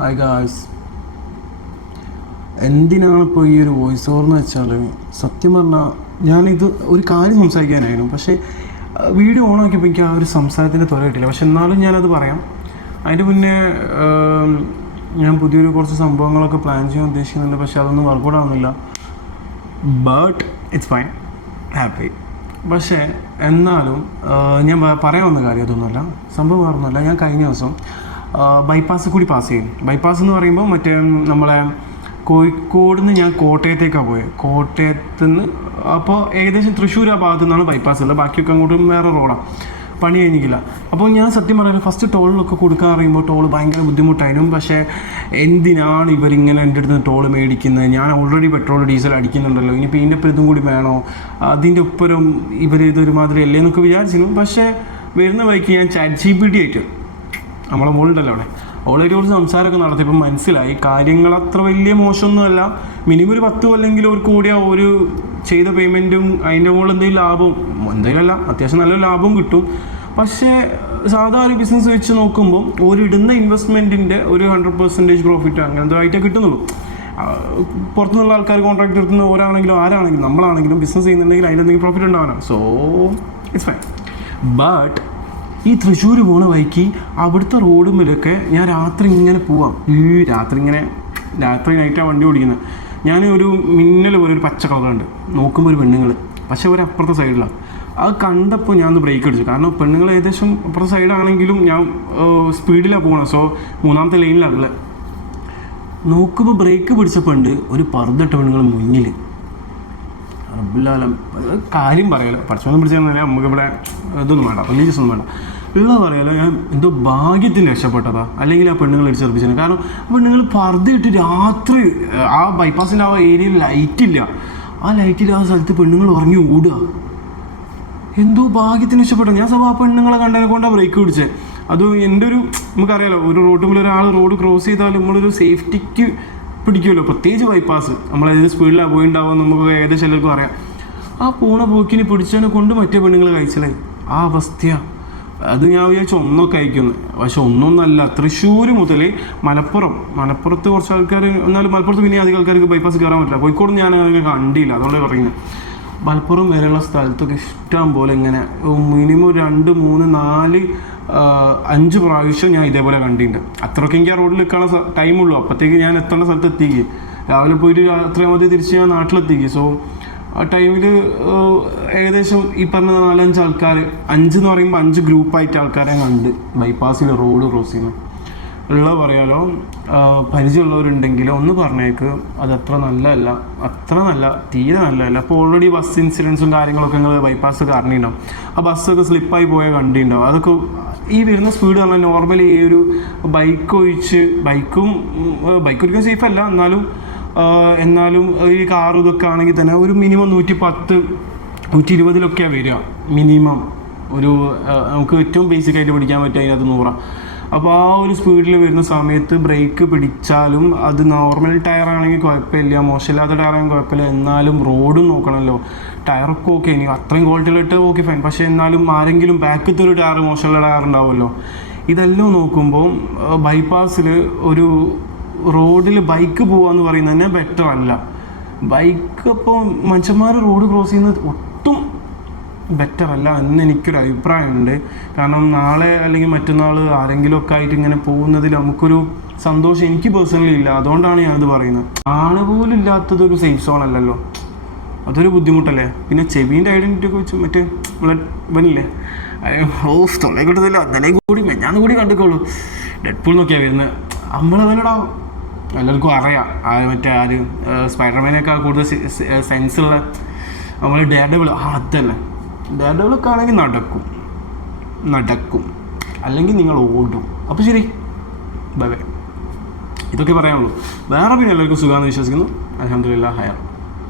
Hi guys. എന്തിനാണിപ്പോൾ ഈ ഒരു voice over എന്ന് വെച്ചാൽ, സത്യം പറഞ്ഞാൽ ഞാനിത് ഒരു കാര്യം സംസാരിക്കാനായിരുന്നു, പക്ഷേ വീഡിയോ ഓൺ ആക്കിയപ്പോൾ എനിക്ക് ആ ഒരു സംസാരത്തിൻ്റെ ത്വര കിട്ടില്ല. പക്ഷെ എന്നാലും ഞാനത് പറയാം. അതിൻ്റെ മുന്നേ ഞാൻ പുതിയൊരു കുറച്ച് സംഭവങ്ങളൊക്കെ പ്ലാൻ ചെയ്യാൻ ഉദ്ദേശിക്കുന്നുണ്ട്, പക്ഷേ അതൊന്നും വർക്കൗട്ട് ആവുന്നില്ല. But it's fine, happy. പക്ഷേ എന്നാലും ഞാൻ പറയാൻ വന്ന കാര്യം അതൊന്നുമല്ല, സംഭവം വേറൊന്നുമല്ല. ഞാൻ കഴിഞ്ഞ ദിവസം ബൈപ്പാസ് കൂടി പാസ് ചെയ്യും. ബൈപ്പാസ് എന്ന് പറയുമ്പോൾ മറ്റേ നമ്മളെ കോഴിക്കോട് നിന്ന് ഞാൻ കോട്ടയത്തേക്കാണ് പോയത്. കോട്ടയത്ത് നിന്ന് അപ്പോൾ ഏകദേശം തൃശ്ശൂർ ആ ഭാഗത്തു നിന്നാണ് ബൈപ്പാസ് ഉള്ളത്, ബാക്കിയൊക്കെ അങ്ങോട്ടും വേറെ റോഡാണ്, പണി കഴിഞ്ഞിട്ടില്ല. അപ്പോൾ ഞാൻ സത്യം പറയാം, ഫസ്റ്റ് ടോളിലൊക്കെ കൊടുക്കാൻ അറിയുമ്പോൾ ടോൾ ഭയങ്കര ബുദ്ധിമുട്ടായിരുന്നു. പക്ഷേ എന്തിനാണ് ഇവരിങ്ങനെ എൻ്റെ അടുത്ത് ടോൾ മേടിക്കുന്നത്? ഞാൻ ഓൾറെഡി പെട്രോൾ ഡീസൽ അടിക്കുന്നുണ്ടല്ലോ, ഇനിയിപ്പോൾ ഇതിൻ്റെ ഒപ്പം ഇതും കൂടി വേണോ? അതിൻ്റെ ഒപ്പരം ഇവർ ഇതൊരുമാതിരി അല്ലേ എന്നൊക്കെ വിചാരിച്ചിരുന്നു. പക്ഷേ വരുന്ന വഴിക്ക് ഞാൻ ChatGPT ആയിട്ട് നമ്മളെ മോളുണ്ടല്ലോ അവിടെ, അവളൊരു കുറച്ച് സംസാരമൊക്കെ നടത്തിയപ്പോൾ മനസ്സിലായി കാര്യങ്ങൾ അത്ര വലിയ മോശമൊന്നുമല്ല. മിനിമം ഒരു 10 അല്ലെങ്കിൽ ഒരു കൂടിയ ഒരു ചെയ്ത പേയ്മെൻറ്റും അതിൻ്റെ മുകളിൽ എന്തെങ്കിലും ലാഭവും, എന്തെങ്കിലും അല്ല അത്യാവശ്യം നല്ലൊരു ലാഭവും കിട്ടും. പക്ഷേ സാധാ ഒരു ബിസിനസ് വെച്ച് നോക്കുമ്പോൾ ഒരിടുന്ന ഇൻവെസ്റ്റ്മെൻറ്റിൻ്റെ ഒരു 100% പ്രോഫിറ്റ് അങ്ങനത്തെ ആയിട്ടേ കിട്ടുന്നുള്ളൂ. പുറത്തുനിന്നുള്ള ആൾക്കാർ കോൺട്രാക്ട് എടുക്കുന്ന ഓരാണെങ്കിലും ആരാണെങ്കിലും നമ്മളാണെങ്കിലും ബിസിനസ് ചെയ്യുന്നുണ്ടെങ്കിൽ അതിലെന്തെങ്കിലും പ്രോഫിറ്റ് ഉണ്ടാവാനാണ്. So it's fine. ബട്ട് ഈ തൃശ്ശൂർ പോണ വഴിക്ക് അവിടുത്തെ റോഡുമ്മിലൊക്കെ ഞാൻ രാത്രി ഇങ്ങനെ പോവാം. രാത്രി നൈറ്റാണ് വണ്ടി ഓടിക്കുന്നത്. ഞാൻ ഒരു മിന്നൽ പോലെ ഒരു പച്ച കളറുണ്ട്, നോക്കുമ്പോൾ ഒരു പെണ്ണുങ്ങൾ, പക്ഷേ ഒരു അപ്പുറത്തെ സൈഡിലാണ്. അത് കണ്ടപ്പോൾ ഞാൻ ഒന്ന് ബ്രേക്ക് അടിച്ചു. കാരണം പെണ്ണുങ്ങൾ ഏകദേശം അപ്പുറത്തെ സൈഡാണെങ്കിലും ഞാൻ സ്പീഡിലാണ് പോകണം. സോ 3ാമത്തെ ലൈനിലാണുള്ളത്. നോക്കുമ്പോൾ ബ്രേക്ക് പിടിച്ചപ്പോണ്ട് ഒരു പർദ്ദട്ട പെണ്ണുങ്ങൾ മുന്നിൽ. റബ്ബുല്ലാലം കാര്യം പറയാലോ, പഠിച്ചൊന്നും പിടിച്ചാൽ നമുക്കിവിടെ ഇതൊന്നും വേണ്ട, റിലീജിയസ് വേണ്ട, ഉള്ള പറയാലോ. ഞാൻ എന്തോ ഭാഗ്യത്തിന് രക്ഷപ്പെട്ടതാ, അല്ലെങ്കിൽ ആ പെണ്ണുങ്ങൾ അടിച്ചെറുപ്പിച്ചത്. കാരണം പെണ്ണുങ്ങൾ പർദ്ദയിട്ട് രാത്രി ആ ബൈപ്പാസിൻ്റെ ആ ഏരിയയിൽ ലൈറ്റില്ല, ആ ലൈറ്റില്ലാത്ത സ്ഥലത്ത് പെണ്ണുങ്ങൾ ഉറങ്ങി ഓടുക. എന്തോ ഭാഗ്യത്തിന് രക്ഷപ്പെട്ടു. ഞാൻ ആ പെണ്ണുങ്ങളെ കണ്ടതിനെ കൊണ്ടാണ് ബ്രേക്ക് പിടിച്ചത്. അത് എൻ്റെ ഒരു നമുക്കറിയാലോ, ഒരു റോഡ് ഒരാൾ റോഡ് ക്രോസ് ചെയ്താൽ നമ്മളൊരു സേഫ്റ്റിക്ക് പിടിക്കുമല്ലോ, പ്രത്യേകിച്ച് ബൈപ്പാസ്. നമ്മളേത് സ്പീഡിലാണ് പോയിണ്ടാവുക നമുക്ക് ഏകദേശം എല്ലാവർക്കും അറിയാം. ആ പോണ പോക്കിന് പിടിച്ചതിനെ കൊണ്ട് മറ്റേ പെണ്ണുങ്ങൾ കഴിച്ചലായി. ആ അവസ്ഥയാണ്. അത് ഞാൻ വിചാരിച്ചു ഒന്നൊക്കെ അയക്കുന്നു, പക്ഷെ ഒന്നൊന്നല്ല. തൃശ്ശൂർ മുതൽ മലപ്പുറത്ത് കുറച്ച് ആൾക്കാർ, എന്നാലും മലപ്പുറത്ത് പിന്നെ അധികം ആൾക്കാർക്ക് ബൈപ്പാസ് കയറാൻ പറ്റില്ല. കോഴിക്കോട് ഞാൻ അങ്ങനെ കണ്ടില്ല, അതുകൊണ്ട് പറയുന്നത്. മലപ്പുറം വരെയുള്ള സ്ഥലത്തൊക്കെ ഇഷ്ടം പോലെ ഇങ്ങനെ മിനിമം 2, 3, 4, 5 പ്രാവശ്യം ഞാൻ ഇതേപോലെ കണ്ടിട്ടുണ്ട്. അത്രയ്ക്ക് എനിക്ക് ആ റോഡിൽ നിൽക്കാനുള്ള ടൈമുള്ളൂ. അപ്പോഴത്തേക്ക് ഞാൻ എത്തേണ്ട സ്ഥലത്ത് എത്തിക്കുക. രാവിലെ പോയിട്ട് രാത്രിയാകുമ്പോൾ തിരിച്ച് ഞാൻ നാട്ടിലെത്തിക്കുക. സോ ആ ടൈമിൽ ഏകദേശം ഈ പറഞ്ഞ 4-5 ആൾക്കാർ, 5 എന്ന് പറയുമ്പോൾ 5 ഗ്രൂപ്പായിട്ട് ആൾക്കാരെ കണ്ട് ബൈപ്പാസിൽ റോഡ് ക്രോസ് ചെയ്യുന്നു. ഉള്ളത് പറയാലോ, പരിചയമുള്ളവരുണ്ടെങ്കിൽ ഒന്ന് പറഞ്ഞേക്ക്. അത് അത്ര നല്ല തീരെ നല്ലതല്ല. അപ്പോൾ ഓൾറെഡി ബസ് ഇൻസിഡൻസും കാര്യങ്ങളൊക്കെ നിങ്ങൾ ബൈപ്പാസൊക്കെ അറിഞ്ഞിട്ടുണ്ടാവും. ആ ബസ്സൊക്കെ സ്ലിപ്പായി പോയാൽ കണ്ടിട്ടുണ്ടാവും. അതൊക്കെ ഈ വരുന്ന സ്പീഡ് പറഞ്ഞാൽ നോർമലി ഈ ഒരു ബൈക്ക് ഒരിക്കലും സേഫ് അല്ല, എന്നാലും ഈ കാർ ഇതൊക്കെ ആണെങ്കിൽ തന്നെ ഒരു മിനിമം 110, 120 വരിക മിനിമം. ഒരു നമുക്ക് ഏറ്റവും ബേസിക്കായിട്ട് പിടിക്കാൻ പറ്റുക അതിനകത്ത് 100. അപ്പോൾ ആ ഒരു സ്പീഡിൽ വരുന്ന സമയത്ത് ബ്രേക്ക് പിടിച്ചാലും അത് നോർമൽ ടയറാണെങ്കിൽ കുഴപ്പമില്ല, മോശമില്ലാത്ത ടയറാണെങ്കിൽ കുഴപ്പമില്ല. എന്നാലും റോഡും നോക്കണമല്ലോ. ടയറൊക്കെ ഓക്കെ, ഇനി അത്രയും ക്വാളിറ്റിയിലിട്ട് ഓക്കെ ഫൈൻ. പക്ഷേ എന്നാലും ആരെങ്കിലും ബാക്കത്തെ ഒരു ടയർ, മോശമുള്ള ടയർ ഉണ്ടാവുമല്ലോ. ഇതെല്ലാം നോക്കുമ്പോൾ ബൈപ്പാസിൽ ഒരു റോഡിൽ ബൈക്ക് പോകാമെന്ന് പറയുന്നത് തന്നെ ബെറ്റർ അല്ല. ബൈക്ക് ഇപ്പോൾ മനുഷ്യന്മാർ റോഡ് ക്രോസ് ചെയ്യുന്നത് ഒട്ടും ബെറ്റർ അല്ല എന്ന് എനിക്കൊരു അഭിപ്രായമുണ്ട്. കാരണം നാളെ അല്ലെങ്കിൽ മറ്റന്നാൾ ആരെങ്കിലുമൊക്കെ ആയിട്ട് ഇങ്ങനെ പോകുന്നതിൽ നമുക്കൊരു സന്തോഷം എനിക്ക് പേഴ്സണലി ഇല്ല. അതുകൊണ്ടാണ് ഞാനത് പറയുന്നത്. ആള് പോലും ഇല്ലാത്തതൊരു സേഫ് സോൺ അല്ലല്ലോ, അതൊരു ബുദ്ധിമുട്ടല്ലേ. പിന്നെ ചെവീൻ്റെ ഐഡൻറ്റിറ്റി ഒക്കെ വെച്ച് മറ്റേ ഇവനില്ലേ, തൊള്ളേ കിട്ടത്തില്ല, അന്നലെ കൂടി മെഞ്ഞാന്ന് കൂടി കണ്ടിക്കോളൂ, ഡെഡ്പൂൾ നോക്കിയാണ് വരുന്നത്. നമ്മളവനോടാ എല്ലാവർക്കും അറിയാം. മറ്റേ സ്പൈഡർമാനൊക്കെ കൂടുതൽ സെൻസുള്ള നമ്മൾ ഡെയർഡെവിൾ, അതന്നെ ഡെയർഡെവിളൊക്കെ ആണെങ്കിൽ നടക്കും, അല്ലെങ്കിൽ നിങ്ങൾ ഓടും. അപ്പോൾ ശരി, ബൈ. ഇതൊക്കെ പറയാനുള്ളൂ. വേറെ പിന്നെ എല്ലാവർക്കും സുഖമാണെന്ന് വിശ്വസിക്കുന്നു. അൽഹംദുലില്ലാഹ് ഹയർ.